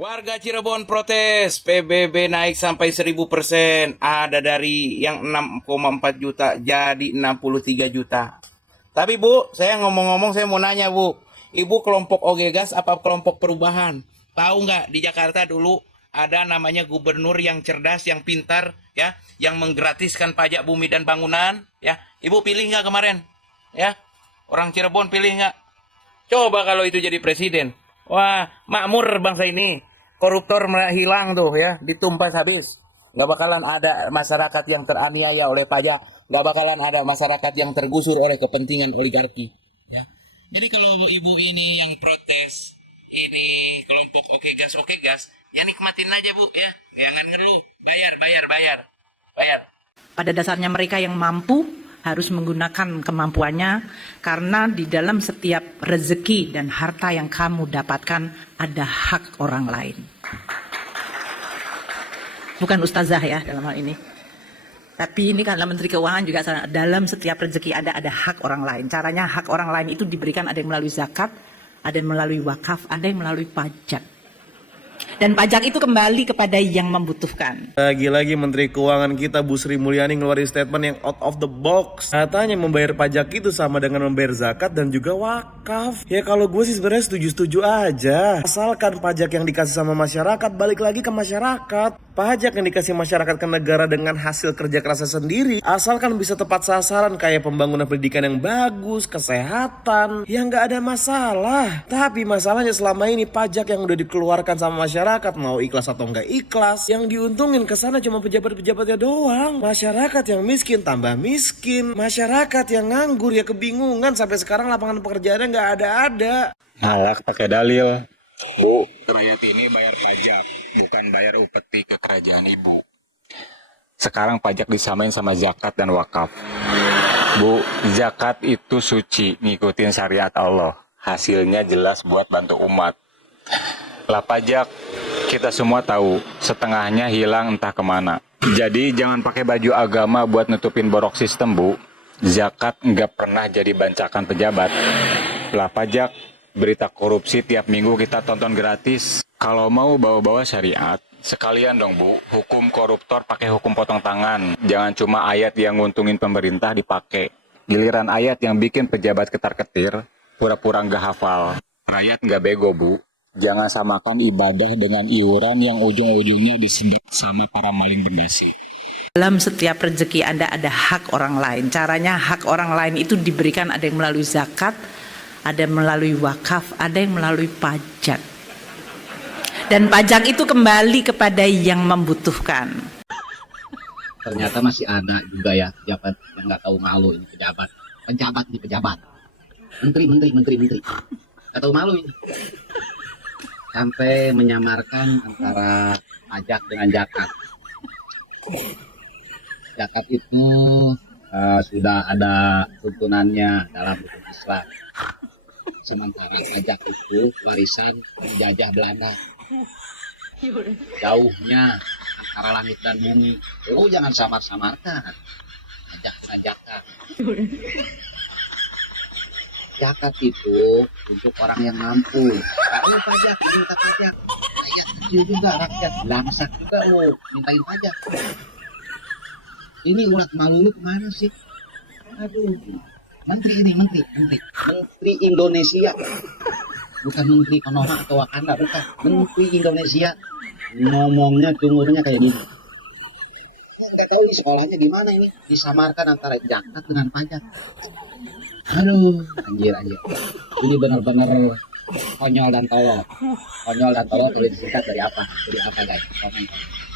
Warga Cirebon protes, PBB naik sampai 1000%. Ada dari yang 6,4 juta jadi 63 juta. Tapi Bu, saya ngomong-ngomong saya mau nanya Bu. Ibu kelompok Ogegas apa kelompok perubahan? Tahu nggak di Jakarta dulu ada namanya gubernur yang cerdas, yang pintar, ya, yang menggratiskan pajak bumi dan bangunan, ya. Ibu pilih nggak kemarin? Ya, orang Cirebon pilih nggak? Coba kalau itu jadi presiden. Wah, makmur bangsa ini. Koruptor hilang tuh ya, ditumpas habis. Nggak bakalan ada masyarakat yang teraniaya oleh pajak. Nggak bakalan ada masyarakat yang tergusur oleh kepentingan oligarki. Ya. Jadi kalau ibu ini yang protes, ini kelompok oke gas, ya nikmatin aja Bu ya. Jangan ngeluh. Bayar, bayar, bayar. Bayar. Pada dasarnya mereka yang mampu harus menggunakan kemampuannya karena di dalam setiap rezeki dan harta yang kamu dapatkan ada hak orang lain. Bukan ustazah ya dalam hal ini. Tapi ini karena Menteri Keuangan juga dalam setiap rezeki ada hak orang lain. Caranya hak orang lain itu diberikan ada yang melalui zakat, ada yang melalui wakaf, ada yang melalui pajak. Dan pajak itu kembali kepada yang membutuhkan. Lagi-lagi Menteri Keuangan kita Bu Sri Mulyani ngeluarin statement yang out of the box. Katanya membayar pajak itu sama dengan membayar zakat dan juga wakaf. Ya kalau gue sih sebenarnya setuju-setuju aja. Asalkan pajak yang dikasih sama masyarakat balik lagi ke masyarakat. Pajak yang dikasih masyarakat ke negara dengan hasil kerja kerasnya sendiri. Asalkan bisa tepat sasaran kayak pembangunan pendidikan yang bagus, kesehatan. Ya nggak ada masalah. Tapi masalahnya selama ini pajak yang udah dikeluarkan sama masyarakat mau ikhlas atau nggak ikhlas, yang diuntungin kesana cuma pejabat-pejabatnya doang. Masyarakat yang miskin tambah miskin, masyarakat yang nganggur ya kebingungan sampai sekarang lapangan pekerjaannya nggak ada. Malah pakai dalil. Bu, rakyat ini bayar pajak, bukan bayar upeti ke kerajaan ibu. Sekarang pajak disamain sama zakat dan wakaf. Bu, zakat itu suci, ngikutin syariat Allah. Hasilnya jelas buat bantu umat. Lah pajak, kita semua tahu, setengahnya hilang entah kemana. Jadi jangan pakai baju agama buat nutupin borok sistem, Bu. Zakat nggak pernah jadi bancakan pejabat. Lah pajak, berita korupsi tiap minggu kita tonton gratis. Kalau mau bawa-bawa syariat, sekalian dong Bu, hukum koruptor pakai hukum potong tangan. Jangan cuma ayat yang nguntungin pemerintah dipakai. Giliran ayat yang bikin pejabat ketar-ketir, pura-pura nggak hafal. Rakyat nggak bego Bu. Jangan samakan ibadah dengan iuran yang ujung-ujungnya disedot sama para maling berdasi. Dalam setiap rezeki Anda ada hak orang lain. Caranya hak orang lain itu diberikan ada yang melalui zakat, ada yang melalui wakaf, ada yang melalui pajak. Dan pajak itu kembali kepada yang membutuhkan. Ternyata masih ada juga ya pejabat yang nggak tahu malu ini pejabat nih pejabat menteri nggak tahu malu ini sampai menyamarkan antara pajak dengan zakat. Zakat itu sudah ada tuntunannya dalam hukum Islam, sementara pajak itu warisan penjajah Belanda. Jauhnya antara langit dan bumi. Lu jangan samar-samarkan pajak-pajakan. Zakat itu untuk orang yang mampu. Kalau pajak, minta pajak. Rakyat kecil juga, rakyat langsak juga lo mintain pajak. Ini ulat malu lu kemana sih? Aduh, menteri Indonesia. Bukan menteri Konoha atau Wakanda, bukan. Menteri Indonesia. Ngomongnya umurnya kayak gini. Nggak tahu di sekolahnya gimana ini. Disamarkan antara zakat dengan pajak. Aduh, anjir. Ini benar-benar konyol dan tolol. Konyol dan tolol boleh disingkat dari apa? Dari apa guys? Komen.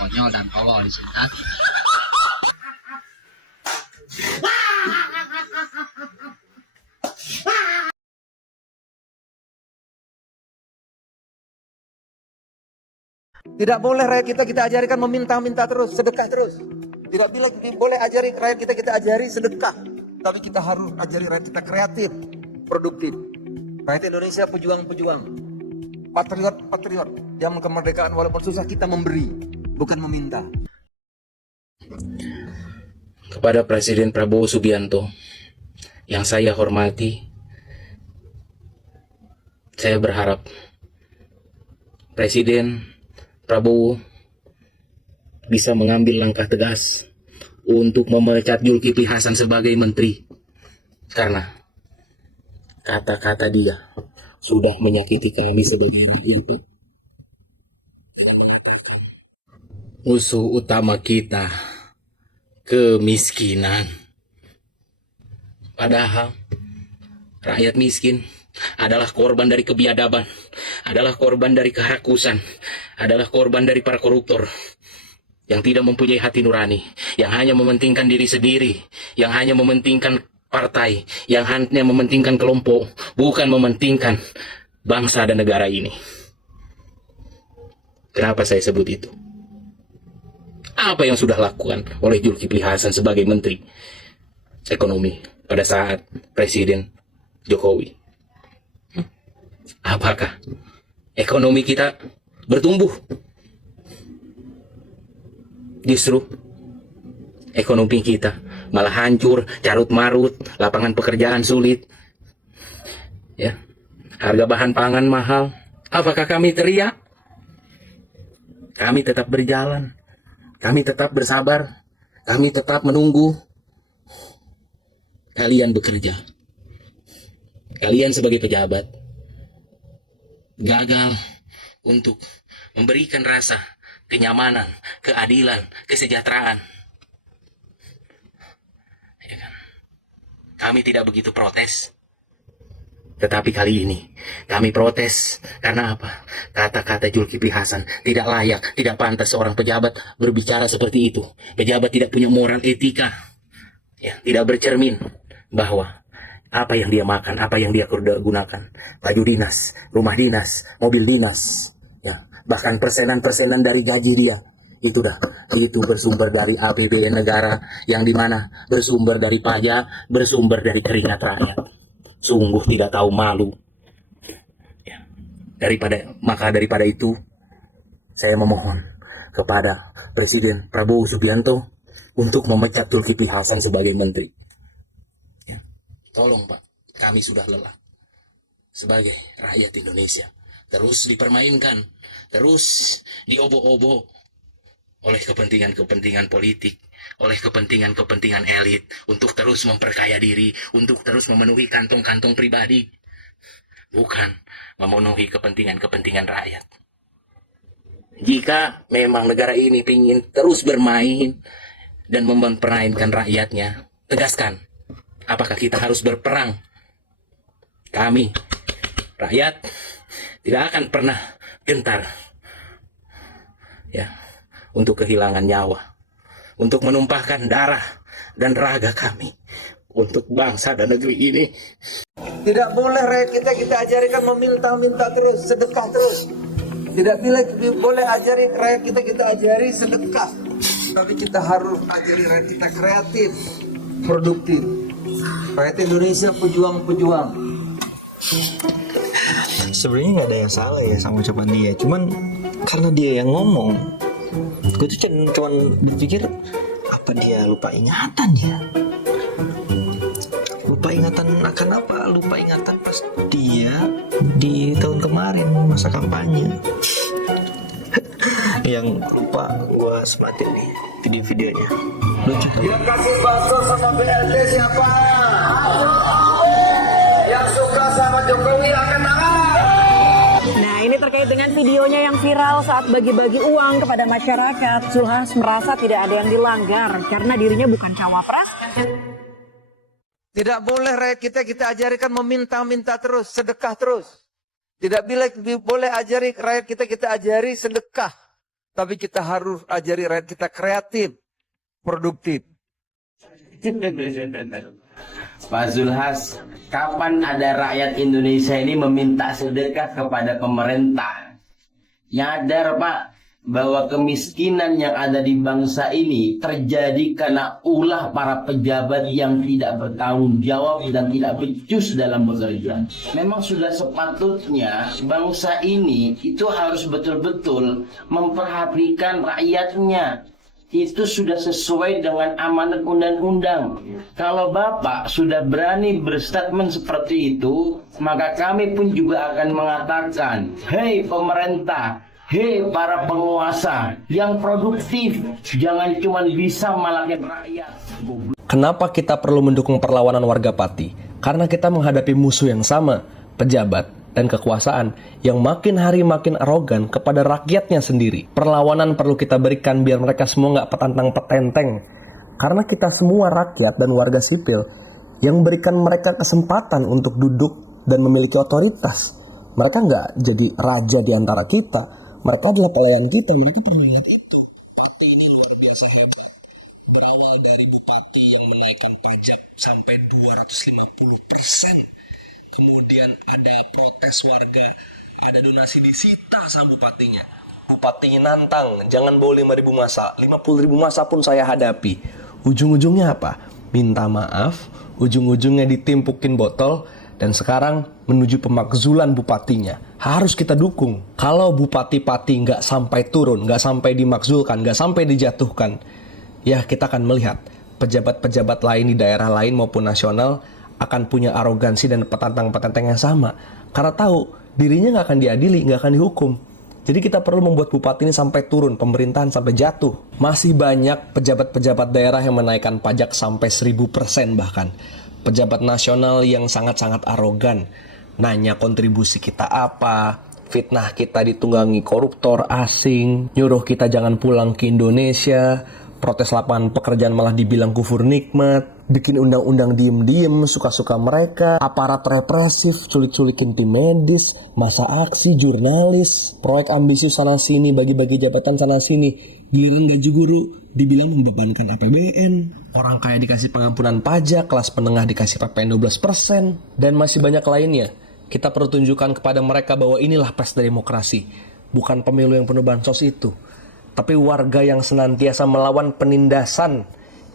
Konyol dan tolol disingkat. Tidak boleh rakyat kita ajarikan meminta-minta terus, sedekah terus. Tidak boleh ajari rakyat kita ajari sedekah. Tapi kita harus ajari rakyat kita kreatif, produktif. Rakyat Indonesia pejuang-pejuang, patriot-patriot yang kemerdekaan walaupun susah kita memberi, bukan meminta. Kepada Presiden Prabowo Subianto yang saya hormati, saya berharap Presiden Prabowo bisa mengambil langkah tegas untuk memecat Zulkifli Hasan sebagai menteri. Karena kata-kata dia sudah menyakiti kami sebagai rakyat. Musuh utama kita kemiskinan. Padahal rakyat miskin adalah korban dari kebiadaban, adalah korban dari keharakusan, adalah korban dari para koruptor yang tidak mempunyai hati nurani, yang hanya mementingkan diri sendiri, yang hanya mementingkan partai, yang hanya mementingkan kelompok, bukan mementingkan bangsa dan negara ini. Kenapa saya sebut itu? Apa yang sudah lakukan oleh Zulkifli Hasan sebagai Menteri Ekonomi pada saat Presiden Jokowi? Apakah ekonomi kita bertumbuh? Justru ekonomi kita malah hancur, carut marut, lapangan pekerjaan sulit, ya, harga bahan pangan mahal. Apakah kami teriak? Kami tetap berjalan, kami tetap bersabar, kami tetap menunggu. Kalian bekerja, kalian sebagai pejabat gagal untuk memberikan rasa kenyamanan, keadilan, kesejahteraan. Ya kan? Kami tidak begitu protes. Tetapi kali ini kami protes karena apa? Kata-kata Zulkifli Hasan tidak layak, tidak pantas seorang pejabat berbicara seperti itu. Pejabat tidak punya moral etika, ya, tidak bercermin bahwa apa yang dia makan, apa yang dia gunakan, baju dinas, rumah dinas, mobil dinas, ya, bahkan persenan-persenan dari gaji dia, itu bersumber dari APBN negara, yang dimana bersumber dari pajak, bersumber dari keringat rakyat. Sungguh tidak tahu malu. Ya. Daripada itu, saya memohon kepada Presiden Prabowo Subianto untuk memecat Zulkifli Hasan sebagai menteri. Ya. Tolong Pak, kami sudah lelah sebagai rakyat Indonesia. Terus dipermainkan, terus diobo-obo oleh kepentingan-kepentingan politik, oleh kepentingan-kepentingan elit, untuk terus memperkaya diri, untuk terus memenuhi kantong-kantong pribadi, bukan memenuhi kepentingan-kepentingan rakyat. Jika memang negara ini ingin terus bermain dan mempermainkan rakyatnya, tegaskan, apakah kita harus berperang? Kami, rakyat, tidak akan pernah gentar, ya, untuk kehilangan nyawa, untuk menumpahkan darah dan raga kami untuk bangsa dan negeri ini. Tidak boleh rakyat kita ajarikan meminta-minta terus, sedekah terus. Tidak boleh ajari rakyat kita ajari sedekah. Tapi kita harus ajari rakyat kita kreatif, produktif. Rakyat Indonesia pejuang-pejuang. Sebenarnya nggak ada yang salah ya sama ucapan dia, cuman karena dia yang ngomong, gue tuh cuman pikir apa dia lupa ingatan ya, lupa ingatan akan apa, lupa ingatan pas dia di tahun kemarin masa kampanye. Yang lupa gue sematin nih video-videonya, lucu tuh. Yang kasih bansos sama BLT siapa? Yang suka sama Jokowi akan tangan. Nah, ini terkait dengan videonya yang viral saat bagi-bagi uang kepada masyarakat. Zulhas merasa tidak ada yang dilanggar karena dirinya bukan cawapres. Tidak boleh rakyat kita ajarikan meminta-minta terus, sedekah terus. Tidak boleh ajari rakyat kita ajari sedekah. Tapi kita harus ajari rakyat kita kreatif, produktif. Pak Zulhas, kapan ada rakyat Indonesia ini meminta sedekah kepada pemerintah? Nyadar Pak, bahwa kemiskinan yang ada di bangsa ini terjadi karena ulah para pejabat yang tidak bertanggung jawab dan tidak becus dalam bekerja. Memang sudah sepatutnya bangsa ini itu harus betul-betul memperhatikan rakyatnya. Itu sudah sesuai dengan amanat undang-undang. Kalau Bapak sudah berani berstatement seperti itu, maka kami pun juga akan mengatakan, hei pemerintah, Hei para penguasa yang produktif, jangan cuma bisa malakin rakyat. Kenapa kita perlu mendukung perlawanan warga Pati? Karena kita menghadapi musuh yang sama, pejabat dan kekuasaan yang makin hari makin arogan kepada rakyatnya sendiri. Perlawanan perlu kita berikan biar mereka semua nggak petantang-petenteng. Karena kita semua rakyat dan warga sipil yang berikan mereka kesempatan untuk duduk dan memiliki otoritas. Mereka nggak jadi raja di antara kita. Mereka adalah pelayan kita. Mereka perlu ingat itu. Pati ini luar biasa hebat. Berawal dari bupati yang menaikkan pajak sampai 250%. Kemudian ada protes warga, ada donasi disita sama bupatinya. Bupatinya nantang, jangan bawa 5.000 masa, 50.000 masa pun saya hadapi. Ujung-ujungnya apa? Minta maaf, ujung-ujungnya ditimpukin botol, dan sekarang menuju pemakzulan bupatinya. Harus kita dukung. Kalau Bupati Pati nggak sampai turun, nggak sampai dimakzulkan, nggak sampai dijatuhkan, ya kita akan melihat pejabat-pejabat lain di daerah lain maupun nasional akan punya arogansi dan petantang-petantang yang sama. Karena tahu dirinya nggak akan diadili, nggak akan dihukum. Jadi kita perlu membuat bupati ini sampai turun, pemerintahan sampai jatuh. Masih banyak pejabat-pejabat daerah yang menaikkan pajak sampai 1000% bahkan. Pejabat nasional yang sangat-sangat arogan. Nanya kontribusi kita apa, fitnah kita ditunggangi koruptor asing, nyuruh kita jangan pulang ke Indonesia, protes lapangan pekerjaan malah dibilang kufur nikmat, bikin undang-undang diem-diem, suka-suka mereka, aparat represif, culik-culikin tim medis, masa aksi, jurnalis, proyek ambisius sana-sini, bagi-bagi jabatan sana-sini, giliran gaji guru dibilang membebankan APBN, orang kaya dikasih pengampunan pajak, kelas menengah dikasih PPN 12%, dan masih banyak lainnya. Kita perlu tunjukkan kepada mereka bahwa inilah pesta demokrasi, bukan pemilu yang penuh bansos itu, tapi warga yang senantiasa melawan penindasan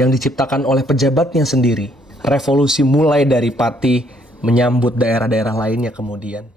yang diciptakan oleh pejabatnya sendiri. Revolusi mulai dari Pati, menyambut daerah-daerah lainnya kemudian.